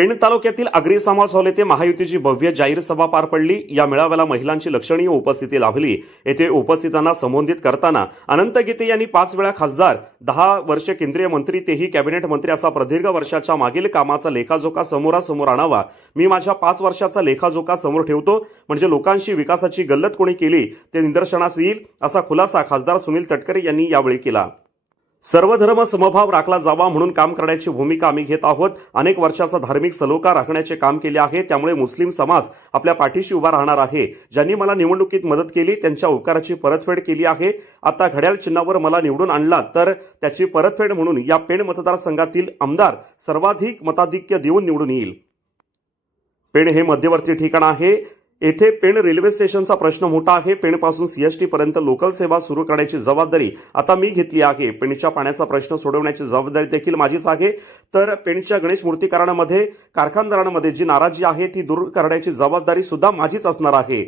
पेण तालुक्यातील आगरी समाज हॉल येथे महायुतीची भव्य जाहीर सभा पार पडली. या मेळाव्याला महिलांची लक्षणीय उपस्थिती लाभली. येथे उपस्थितांना संबोधित करताना अनंत गीते यांनी पाच वेळा खासदार दहा वर्ष केंद्रीय मंत्री तेही कॅबिनेट मंत्री असा प्रदीर्घ वर्षाच्या मागील कामाचा लेखाजोखा समोरासमोर आणावा. मी माझ्या पाच वर्षाचा लेखाजोखा समोर ठेवतो. म्हणजे लोकांशी विकासाची गल्लत कोणी केली ते निदर्शनास येईल असा खुलासा खासदार सुनील तटकरे यांनी यावेळी केला. सर्वधर्म समभाव राखला जावा म्हणून काम करण्याची भूमिका आम्ही घेत आहोत. अनेक वर्षाचा धार्मिक सलोखा राखण्याचे काम केले आहे. त्यामुळे मुस्लिम समाज आपल्या पाठीशी उभा राहणार आहे. ज्यांनी मला निवडणुकीत मदत केली त्यांच्या उपकाराची परतफेड केली आहे. आता घड्याळ चिन्हावर मला निवडून आणला तर त्याची परतफेड म्हणून या पेण मतदारसंघातील आमदार सर्वाधिक मताधिक्य देऊन निवडून येईल. पेण हे मध्यवर्ती ठिकाण आहे. येथे पेण रेल्वे स्टेशनचा प्रश्न मोठा आहे. पेणपासून सीएसटी पर्यंत लोकल सेवा सुरू करण्याची जबाबदारी आता मी घेतली आहे. पेणच्या पाण्याचा प्रश्न सोडवण्याची जबाबदारी देखील माझीच आहे. तर पेणच्या गणेश मूर्तीकरणामध्ये कारखानदारांमध्ये जी नाराजी आहे ती दूर करण्याची जबाबदारी सुद्धा माझीच असणार आहे.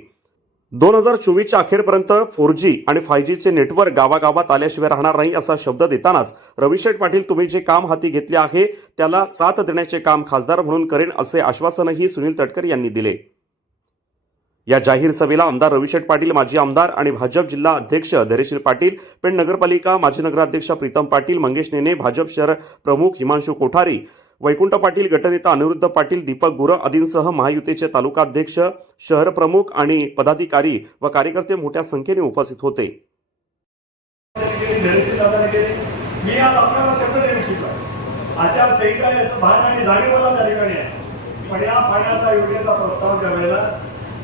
दोन हजार चोवीसच्या अखेरपर्यंत फोर जी आणि फाय जीचे नेटवर्क गावागावात आल्याशिवाय राहणार नाही असा शब्द देतानाच रविशेठ पाटील तुम्ही जे काम हाती घेतले आहे त्याला साथ देण्याचे काम खासदार म्हणून करेन असे आश्वासनही सुनील तटकर यांनी दिले. या जाहीर सभेला आमदार रविशेठ पाटील माजी आमदार आणि भाजप जिल्हा अध्यक्ष धैर्यशील पाटील पेण नगरपालिका माजी नगराध्यक्ष प्रीतम पाटील मंगेश नेने भाजप शहर प्रमुख हिमांशू कोठारी वैकुंठ पाटील गटनेता अनिरुद्ध पाटील दीपक गुरं आदींसह महायुतीचे तालुकाध्यक्ष शहर प्रमुख आणि पदाधिकारी व कार्यकर्ते मोठ्या संख्येने उपस्थित होते. मी आज आपल्याला शब्द देऊ शकतो आचारसंहिता याचं भान आणि जाणीव मला त्या ठिकाणी आहे. पण या पाण्याचा योजनेचा प्रस्ताव ज्या वेळेला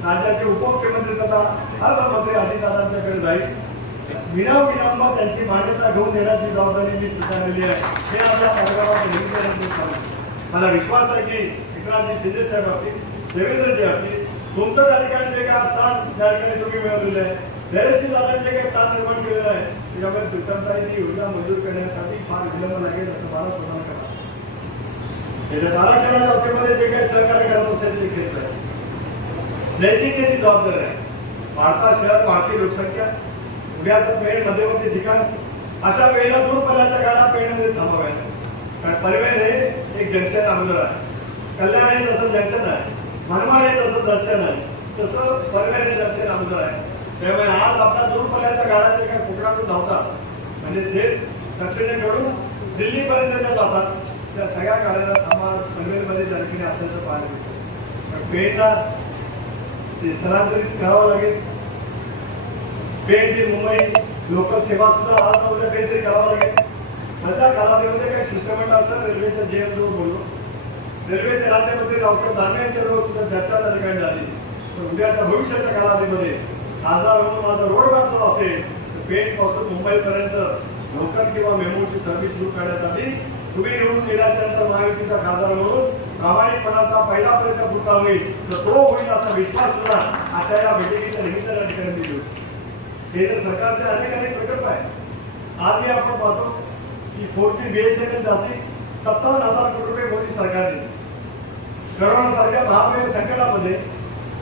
राज्याचे उपमुख्यमंत्री तथा अर्थमंत्री अजितदादांच्याकडे जाईल. विनाविलंब त्यांची मान्यता घेऊन देण्याची जबाबदारी मी स्वीकारलेली आहे. हे आपल्या कार्यक्रमात मला विश्वास आहे की एकनाथजी शिंदे साहेब असतील देवेंद्रजी असतील तुमचं त्या ठिकाणी जे काय स्थान त्या ठिकाणी तुम्ही मिळवलेलं आहे. धैर्यशील दादांचे काही स्थान निर्माण केलेलं आहे त्याच्यामुळे दुष्काळाची योजना मंजूर करण्यासाठी फार विलंब लागेल असं मला प्रमाण करा त्याच्यात आरक्षणाच्या बाबतीमध्ये जे काही सहकार्य करत असेल ते घेत आहे. नैतिकतेची जबाबदारी आहे भारतात शहर वाढती लोकसंख्या उद्याचं पेण मध्यवर्ती ठिकाण अशा वेळेला दूर पल्ल्याच्या गाड्या पेणमध्ये थांबवायच्या कारण पनवेल हे। एक जंक्शन अगोदर आहे कल्याण हे तसं जंक्शन आहे मनमाड हे तसं जंक्शन आहे तसं पनवेल हे जंक्शन अगोदर आहे त्यामुळे आज आपला दूर पल्ल्याच्या गाड्या जे काही कोकणातून धावतात म्हणजे थेट दक्षिणेकडून दिल्लीपर्यंत ज्या जातात त्या सगळ्या गाड्यांना थांबा पनवेलमध्ये त्या असल्याचं पाहायला मिळतं पेणला ते स्थलांतरित करावं लागेल. पेठ ते मुंबई लोकल सेवा सुद्धा आज उद्या काहीतरी करावं लागेल. त्याच्या कालावधीमध्ये काही शिष्टमंडळ असं रेल्वेच्या जेएम जवळ बोललो. रेल्वेचे राज्यमंत्री डॉक्टर दानवे यांच्या जवळ सुद्धा चर्चा त्या ठिकाणी झाली. तर उद्याच्या भविष्याच्या कालावधीमध्ये खासदार म्हणून माझा रोड मॅप जो असेल तर पेणपासून मुंबईपर्यंत लोकल किंवा मेमोची सर्व्हिस सुरू करण्यासाठी तुम्ही निवडून गेल्याच्यानंतर महायुतीचा खासदार म्हणून प्रामाणिकपणाचा पहिला प्रयत्न पुरता होईल तर तो होईल असा विश्वास सुद्धा आता या बैठकीच्या निमित्ताने ठिकाणी दिली होती. केंद्र सरकारचे अनेक अनेक प्रकल्प आहेत. आजही आपण पाहतो की फोर जी बीएसएनएल जाती सत्तावन्न हजार कोटी रुपये मोदी सरकारने करोनासारख्या महामारी संकटामध्ये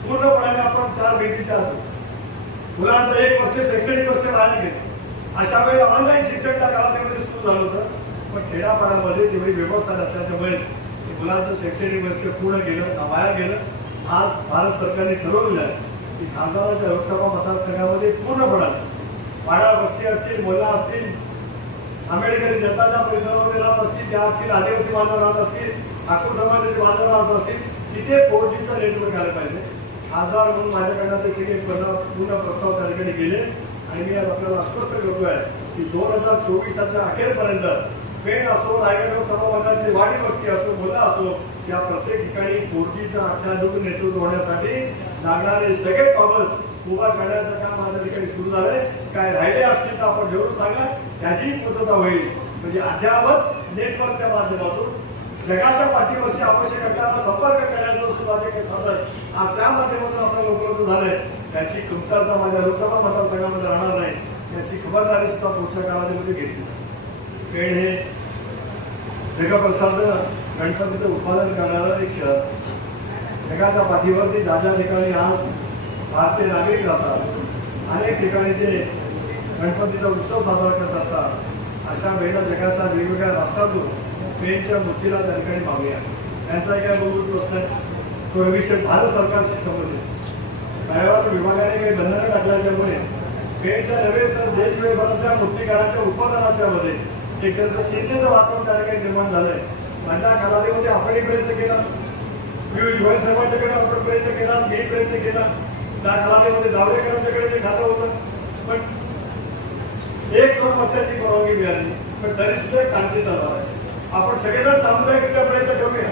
पूर्णपणे आपण चार बेटीच्या मुलांचं एक वर्ष शैक्षणिक वर्ष राहिले गेले. अशा वेळेला ऑनलाईन शिक्षण त्या कालावधीमध्ये सुरू झालं होतं पण खेड्यापाड्यामध्ये तेवढी व्यवस्था नसल्याच्यामुळे मुलांचं शैक्षणिक वर्ष पूर्ण गेलं वाया गेलं आज भारत सरकारने ठरवलेलं आहे की खासदाराच्या लोकसभा मतदारसंघामध्ये पूर्णपणे वाडा वस्ती असतील मोला असतील आंबेडकरी जनताच्या परिसरामध्ये राहत असतील त्या असतील आदिवासी बांधव राहत असतील ठाकूर समाजाचे बांधव राहत असतील तिथे फोर जीचं नेटवर्क आलं पाहिजे. खासदार म्हणून माझ्याकडनं ते सगळे पूर्ण प्रस्ताव त्या ठिकाणी गेले. आणि मी आपल्याला आश्वस्त करतोय की दोन हजार चोवीसच्या अखेरपर्यंत पेण असो रायगड लोकसभा मतदारची वाडी वस्ती असो मुलं असो या प्रत्येक ठिकाणी फोर जीचं अत्याधुनिक नेतृत्व होण्यासाठी लागणारे सगळे कॉमर्स उभा करण्याचं काम माझ्या ठिकाणी सुरू झालंय. काय राहिले असतील तर आपण जरूर सांगा त्याचीही पूर्तता होईल. म्हणजे अद्यावत नेटवर्कच्या माध्यमातून जगाच्या पाठीवरशी आवश्यक असलेला संपर्क करण्याचं सुद्धा जे काही साधन आज त्या माध्यमातून आपल्याला उपलब्ध झालंय. त्याची कमतरता माझ्या लोकसभा मतदारसंघामध्ये राहणार नाही. त्याची खबरदारी सुद्धा पुढच्या काळामध्ये घेतली जाईल. पेण हे जगप्रसाद गणपतीचं उत्पादन करणारं एक शहर. जगाच्या पाठीवरती ज्या ठिकाणी आज भारतीय नागरिक राहतात. अनेक ठिकाणी ते गणपतीचा उत्सव साजरा करत असतात. अशा वेळेला जगाच्या वेगवेगळ्या राष्ट्रातून पेणच्या मूर्तीला त्या ठिकाणी मागणी आहे. त्यांचा काय मूलभूत प्रश्न आहे तो विषय भारत सरकारशी संबंधित. पर्यावरण विभागाने काही बंधनं टाकल्याच्यामुळे पेणच्या नव्हे तर देशभराच्या मूर्तीकारांच्या उत्पादनाच्या मध्ये एक चिंतेचं वातावरण त्या ठिकाणी निर्माण झालंय. कालावधीमध्ये आपणही प्रयत्न केला. विविध आपण प्रयत्न केला मी प्रयत्न केला. त्या कालावधीमध्ये जावडेकरांच्याकडे ते खातं होतं. पण एक दोन वर्षाची परवानगी मिळाली पण तरी सुद्धा एक क्रांती चालू आहे. आपण सगळेजण सामुदायिकरित्या प्रयत्न करूया.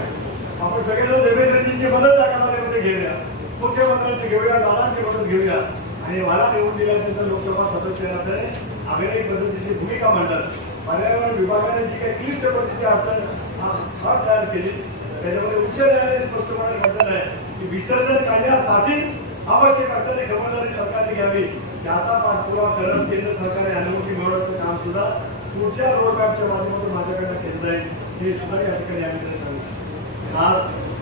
आपण सगळेजण देवेंद्रजींची मदत त्या कालावधीमध्ये घेऊया. मुख्यमंत्र्यांची घेऊया दादांची मदत घेऊया. आणि मला निवडून दिल्यानंतर लोकसभा सदस्यांना आग्रही पद्धतीची भूमिका मांडत पर्यावरण विभागाने जी काही क्लिष्ट पद्धतीची अडचण फार तयार केली त्याच्यामध्ये उच्च न्यायालयाने स्पष्टपणे म्हटलेलं आहे की विसर्जन करण्यासाठी आवश्यक असलेली खबरदारी सरकारने घ्यावी. त्याचा पाठपुरावा करत केंद्र सरकारने अनुमती मिळवण्याचं काम सुद्धा पुढच्या रोडमॅपच्या माध्यमातून माझ्याकडे केलं जाईल. हे सुद्धा या ठिकाणी आम्ही सांगू